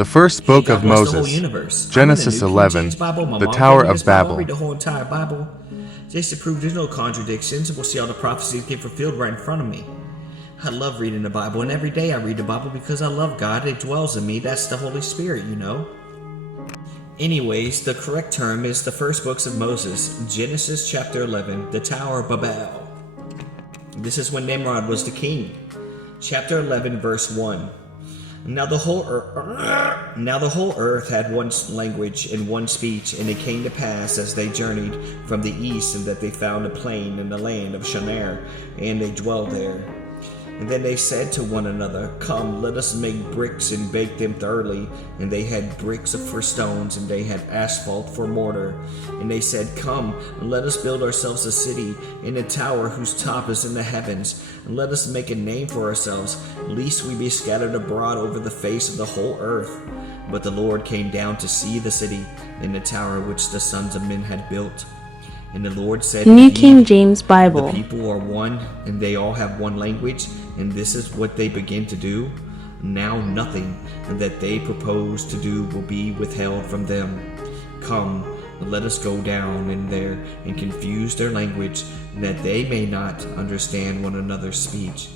The first book God of bless the whole Moses, universe. Genesis I'm in the New King 11, James Bible. My the mom Tower gave me of this Bible. I'll Babel. read the whole entire Bible just to prove there's no contradictions, and we'll see all the prophecies get fulfilled right in front of me. I love reading the Bible, and every day I read the Bible because I love God. It dwells in me. That's the Holy Spirit, you know. Anyways, the correct term is the first books of Moses, Genesis chapter 11, the Tower of Babel. This is when Nimrod was the king. Chapter 11, verse 1. Now the whole earth had one language and one speech, and it came to pass as they journeyed from the east, and that they found a plain in the land of Shinar, and they dwelled there. And then they said to one another, Come, let us make bricks and bake them thoroughly. And they had bricks for stones, and they had asphalt for mortar. And they said, Come, and let us build ourselves a city, and a tower whose top is in the heavens. And let us make a name for ourselves, lest we be scattered abroad over the face of the whole earth. But the Lord came down to see the city, and the tower which the sons of men had built. And the Lord said, New King James Bible. The people are one, and they all have one language, and this is what they begin to do. Now nothing that they propose to do will be withheld from them. Come, let us go down in there and confuse their language, that they may not understand one another's speech.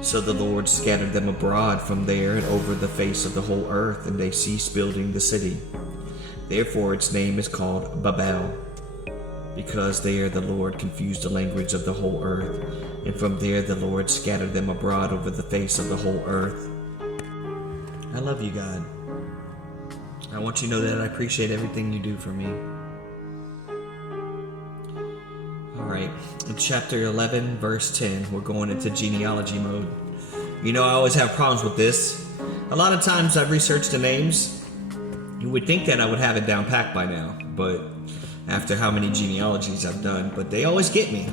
So the Lord scattered them abroad from there and over the face of the whole earth, and they ceased building the city. Therefore its name is called Babel, because there the Lord confused the language of the whole earth, and from there the Lord scattered them abroad over the face of the whole earth. I love you, God. I want you to know that I appreciate everything you do for me. Alright, in chapter 11, verse 10, we're going into genealogy mode. You know, I always have problems with this. A lot of times I've researched the names. You would think that I would have it down packed by now, but after how many genealogies I've done, but they always get me.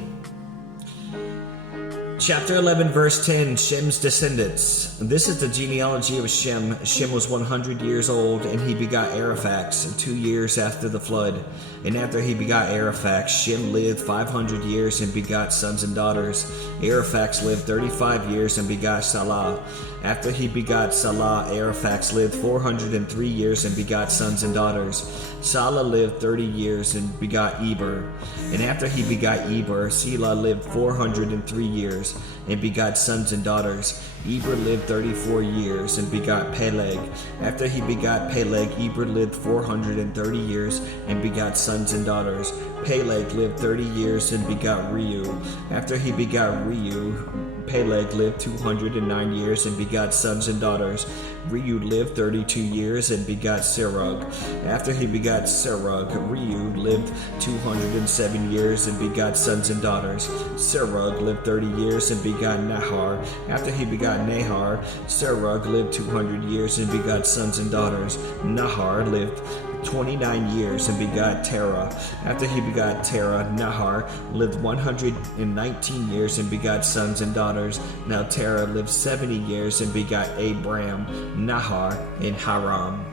Chapter 11, verse 10, Shem's descendants. This is the genealogy of Shem. Shem was 100 years old, and he begot Ariphax 2 years after the flood. And after he begot Ariphax, Shem lived 500 years and begot sons and daughters. Ariphax lived 35 years and begot Salah. After he begot Salah, Ariphax lived 403 years and begot sons and daughters. Salah lived 30 years and begot Eber. And after he begot Eber, Selah lived 403 years and begot sons and daughters. Eber lived 34 years and begot Peleg. After he begot Peleg, Eber lived 430 years and begot sons and daughters. Peleg lived 30 years and begot Reu. After he begot Reu, Peleg lived 209 years and begot sons and daughters. Reu lived 32 years and begot Serug. After he begot Serug, Reu lived 207 years and begot sons and daughters. Serug lived 30 years and begot Nahar. After he begot Nahar, Serug lived 200 years and begot sons and daughters. Nahar lived 29 years and begot Terah. After he begot Terah, Nahar lived 119 years and begot sons and daughters. Now Terah lived 70 years and begot Abram, Nahar, and Haram.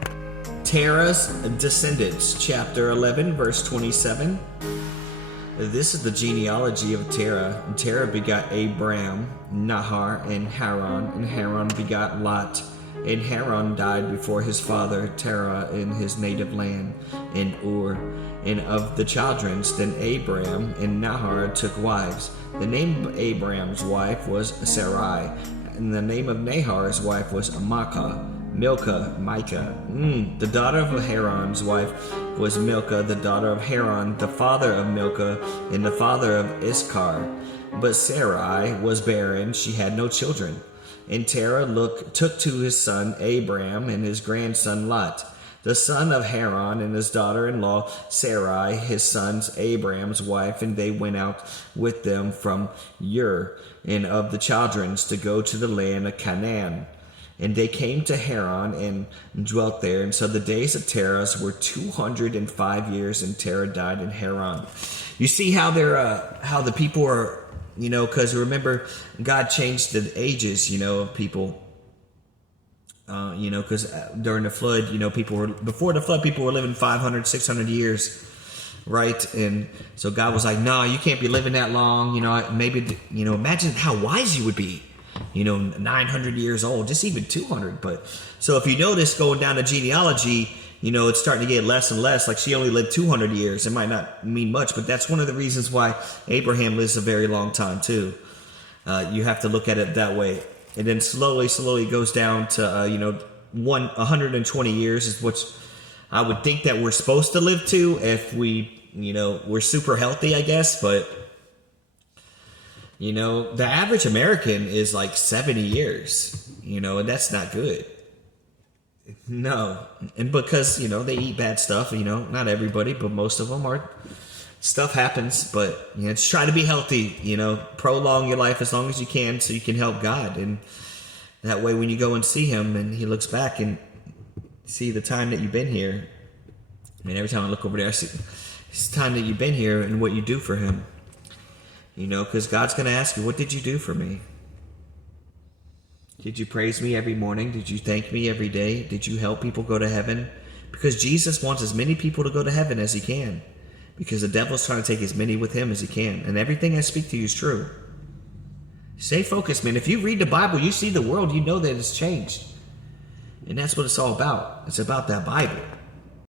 Terah's descendants, chapter 11, verse 27. This is the genealogy of Terah. Terah begot Abram, Nahar, and Haran begot Lot. And Haran died before his father Terah in his native land, in Ur. And of the children, then Abram and Nahar took wives. The name of Abram's wife was Sarai, and the name of Nahar's wife was Micah. The daughter of Haran's wife was Milcah, the daughter of Haran, the father of Milcah, and the father of Iscar. But Sarai was barren, she had no children. And Terah took to his son Abram and his grandson Lot, the son of Haran, and his daughter-in-law Sarai, his son's Abram's wife, and they went out with them from Ur, and of the children's to go to the land of Canaan. And they came to Haran and dwelt there. And so the days of Terah were 205 years, and Terah died in Haran. You see how how the people are, you know, because remember, God changed the ages, you know, of people. You know, because during the flood, you know, before the flood, people were living 500, 600 years, right? And so God was like, no, you can't be living that long. You know, maybe, you know, imagine how wise you would be. 900 years old, just even 200. But so if you notice going down the genealogy, it's starting to get less and less. Like she only lived 200 years. It might not mean much, but that's one of the reasons why Abraham lives a very long time too. You have to look at it that way. And then slowly goes down to, 120 years is what I would think that we're supposed to live to if we're super healthy, I guess. But, the average American is like 70 years, and that's not good. No. And because, they eat bad stuff, not everybody, but most of them are. Stuff happens, but just try to be healthy, prolong your life as long as you can so you can help God. And that way when you go and see him and he looks back and see the time that you've been here, every time I look over there, I see it's the time that you've been here and what you do for him. Because God's going to ask you, what did you do for me? Did you praise me every morning? Did you thank me every day? Did you help people go to heaven? Because Jesus wants as many people to go to heaven as he can. Because the devil's trying to take as many with him as he can. And everything I speak to you is true. Stay focused, man. If you read the Bible, you see the world, you know that it's changed. And that's what it's all about. It's about that Bible.